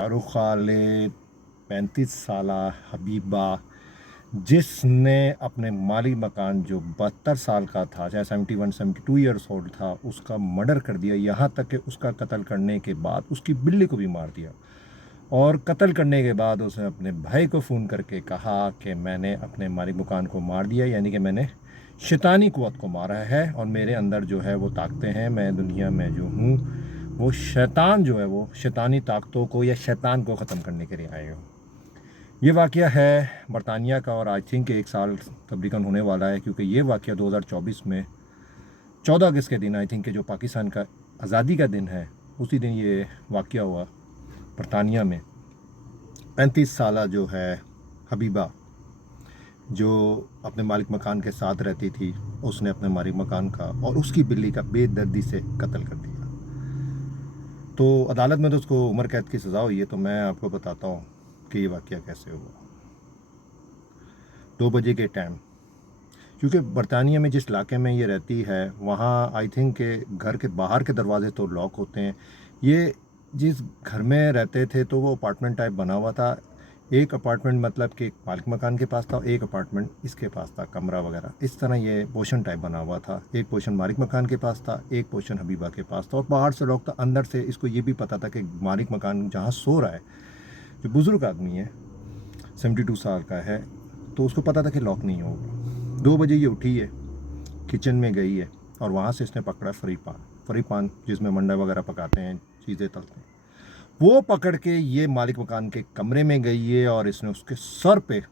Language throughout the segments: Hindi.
शाहरुख खालिद 35 साल हबीबा जिसने अपने माली मकान जो 72 साल का था, चाहे 71-72 ईयर्स ओल्ड था, उसका मर्डर कर दिया। यहाँ तक कि उसका कत्ल करने के बाद उसकी बिल्ली को भी मार दिया। और कत्ल करने के बाद उसने अपने भाई को फ़ोन करके कहा कि मैंने अपने मालिक मकान को मार दिया, यानी कि मैंने शैतानी क़ुव्वत को मारा है और मेरे अंदर जो है वो ताकतें हैं, मैं दुनिया में जो हूँ वो शैतान जो है वो शैतानी ताकतों को या शैतान को ख़त्म करने के लिए आए हूँ। ये वाक़या है बरतानिया का और आई थिंक 1 साल तकरीबन होने वाला है, क्योंकि ये वाक़या 2024 में 14 अगस्त के दिन आई थिंक जो पाकिस्तान का आज़ादी का दिन है, उसी दिन ये वाक़या हुआ बरतानिया में। 35 साल जो है हबीबा, जो अपने मालिक मकान के साथ रहती थी, उसने अपने मालिक मकान का और उसकी बिल्ली का बेदर्दी से कत्ल कर दिया। तो अदालत में तो उसको उम्र कैद की सज़ा हुई है। तो मैं आपको बताता हूँ कि ये वाक़या कैसे हुआ। 2 बजे के टाइम, क्योंकि बरतानिया में जिस इलाके में ये रहती है वहाँ आई थिंक के घर के बाहर के दरवाजे तो लॉक होते हैं। ये जिस घर में रहते थे तो वो अपार्टमेंट टाइप बना हुआ था। एक अपार्टमेंट मतलब कि एक मालिक मकान के पास था, एक अपार्टमेंट इसके पास था, कमरा वगैरह इस तरह ये पोर्शन टाइप बना हुआ था। एक पोर्शन मालिक मकान के पास था, एक पोर्शन हबीबा के पास था, और बाहर से लॉक था। अंदर से इसको ये भी पता था कि मालिक मकान जहाँ सो रहा है, जो बुज़ुर्ग आदमी है 72 साल का है, तो उसको पता था कि लॉक नहीं होगा। 2 बजे ये उठी है, किचन में गई है और वहाँ से इसने पकड़ा फरी पान जिसमें मंडा वगैरह पकाते हैं, चीज़ें तलते हैं, वो पकड़ के ये मालिक मकान के कमरे में गई है और इसने उसके सर पे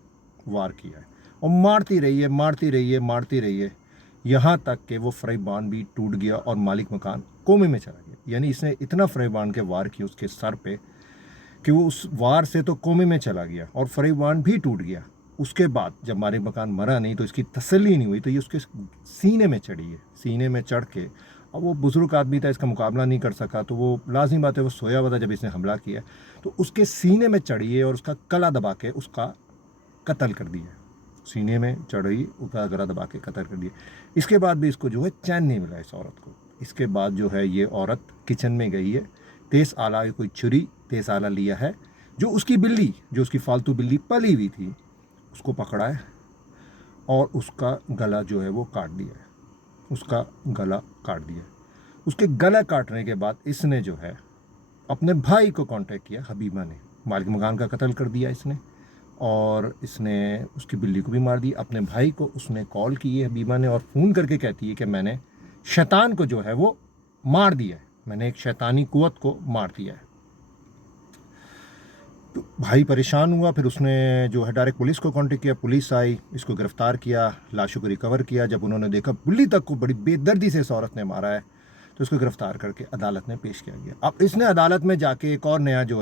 वार किया है और मारती रही है यहाँ तक कि वो फ्राई पान भी टूट गया और मालिक मकान कोमे में चला गया। यानी इसने इतना फ्राई पान के वार किया उसके सर पे कि वो उस वार से तो कोमे में चला गया और फ्राई पान भी टूट गया। उसके बाद जब मालिक मकान मरा नहीं तो इसकी तसल्ली नहीं हुई, तो ये उसके सीने में चढ़ी है। सीने में चढ़ के, अब वो बुज़ुर्ग आदमी था, इसका मुकाबला नहीं कर सका, तो वो लाज़मी बात है वो सोया हुआ था जब इसने हमला किया, तो उसके सीने में चढ़ी है और उसका गला दबा के उसका कत्ल कर दिया। सीने में चढ़ी, उसका गला दबा के कत्ल कर दिया। इसके बाद भी इसको जो है चैन नहीं मिला इस औरत को। इसके बाद जो है ये औरत किचन में गई है, तेज़ आला कोई छुरी तेज़ आला लिया है, जो उसकी बिल्ली, जो उसकी फालतू बिल्ली पली हुई थी, उसको पकड़ा है और उसका गला जो है वो काट दिया है। उसका गला काट दिया। उसके गला काटने के बाद इसने जो है अपने भाई को कांटेक्ट किया। हबीबा ने मालिक मकान का कत्ल कर दिया इसने, और इसने उसकी बिल्ली को भी मार दी। अपने भाई को उसने कॉल की है हबीबा ने, और फ़ोन करके कहती है कि मैंने शैतान को जो है वो मार दिया है, मैंने एक शैतानी कुव्वत को मार दिया है। तो भाई परेशान हुआ, फिर उसने जो है डायरेक्ट पुलिस को कांटेक्ट किया। पुलिस आई, इसको गिरफ़्तार किया, लाशों को रिकवर किया। जब उन्होंने देखा बिल्ली तक को बड़ी बेदर्दी से इस औरत ने मारा है, तो इसको गिरफ़्तार करके अदालत में पेश किया गया। अब इसने अदालत में जाके एक और नया जो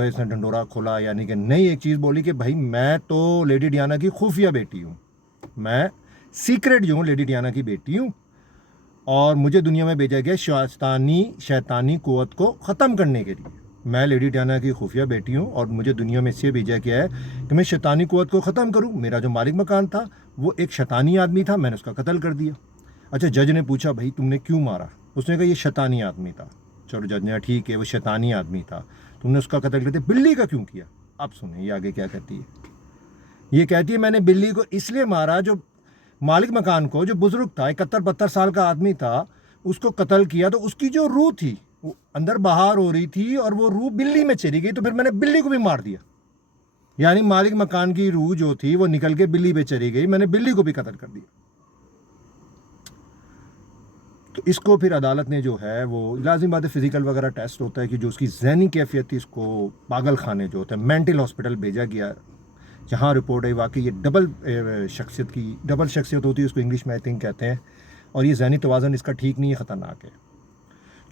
है इसने ढंडोरा खोला, यानी कि नई एक चीज़ बोली कि भाई मैं तो लेडी डियाना की खुफिया बेटी हूँ, मैं सीक्रेट जो हूँ लेडी डियाना की बेटी हूँ, और मुझे दुनिया में भेजा गया शैतानी कुव्वत को ख़त्म करने के लिए। मैं लेडी डियाना की खुफिया बेटी हूँ और मुझे दुनिया में इसलिए भेजा गया है कि मैं शैतानी कुव्वत को ख़त्म करूँ। मेरा जो मालिक मकान था वो एक शैतानी आदमी था, मैंने उसका कत्ल कर दिया। अच्छा, जज ने पूछा भाई तुमने क्यों मारा? उसने कहा ये शैतानी आदमी था। चलो जज ने ठीक है वो शैतानी आदमी था, तुमने उसका कत्ल कर दिया, बिल्ली का क्यों किया? अब सुने ये आगे क्या कहती है। ये कहती है मैंने बिल्ली को इसलिए मारा, जो मालिक मकान को, जो बुजुर्ग था 71-72 साल का आदमी था, उसको कत्ल किया तो उसकी जो रूह थी वो अंदर बाहर हो रही थी और वो रूह बिल्ली में चली गई, तो फिर मैंने बिल्ली को भी मार दिया। यानी मालिक मकान की रूह जो थी वो निकल के बिल्ली पे चली गई, मैंने बिल्ली को भी कत्ल कर दिया। तो इसको फिर अदालत ने जो है वो लाजिम बात है फिजिकल वगैरह टेस्ट होता है कि जो उसकी जहनी कैफियत थी, इसको पागल खाने जो होता है मेंटल हॉस्पिटल भेजा गया, जहाँ रिपोर्ट है वाकई ये डबल शख्सियत होती है, उसको इंग्लिश में आई थिंक कहते हैं, और ये जहनी तवाज़न इसका ठीक नहीं है, ख़तरनाक है।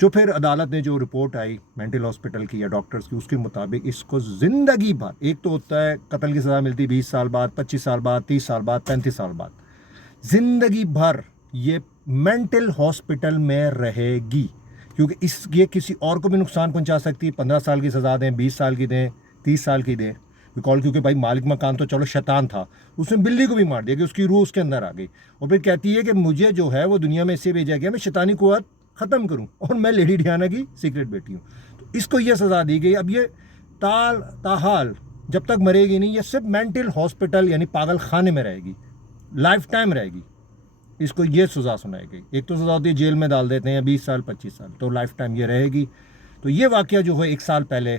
जो फिर अदालत ने जो रिपोर्ट आई मेंटल हॉस्पिटल की या डॉक्टर्स की, उसके मुताबिक इसको ज़िंदगी भर, एक तो होता है कत्ल की सज़ा मिलती 20 साल बाद, 25 साल बाद, 30 साल बाद, 35 साल बाद, ज़िंदगी भर ये मेंटल हॉस्पिटल में रहेगी, क्योंकि ये किसी और को भी नुकसान पहुंचा सकती है। 15 साल की सज़ा दें, 20 साल की दें, 30 साल की दें, बिकॉज क्योंकि भाई मालिक मकान तो चलो शैतान था, उसने बिल्ली को भी मार दिया कि उसकी रूह उसके अंदर आ गई, और फिर कहती है कि मुझे जो है वो दुनिया में इससे भेजा गया मैं शैतानी कुव्वत ख़त्म करूं और मैं लेडी डियाना की सीक्रेट बेटी हूं। तो इसको ये सज़ा दी गई। अब ये ताहाल जब तक मरेगी नहीं, ये सिर्फ मेंटल हॉस्पिटल यानी पागल खाने में रहेगी, लाइफ टाइम रहेगी। इसको ये सज़ा सुनाई गई। एक तो सज़ा होती है जेल में डाल देते हैं 20 साल 25 साल, तो लाइफ टाइम ये रहेगी। तो ये वाक़या जो है 1 साल पहले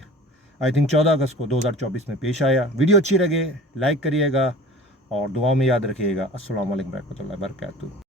आई थिंक 14 अगस्त को 2024 में पेश आया। वीडियो अच्छी लगे लाइक करिएगा और दुआ में याद रखिएगा। अस्सलाम वालेकुम रहमतुल्लाहि व बरकातहू।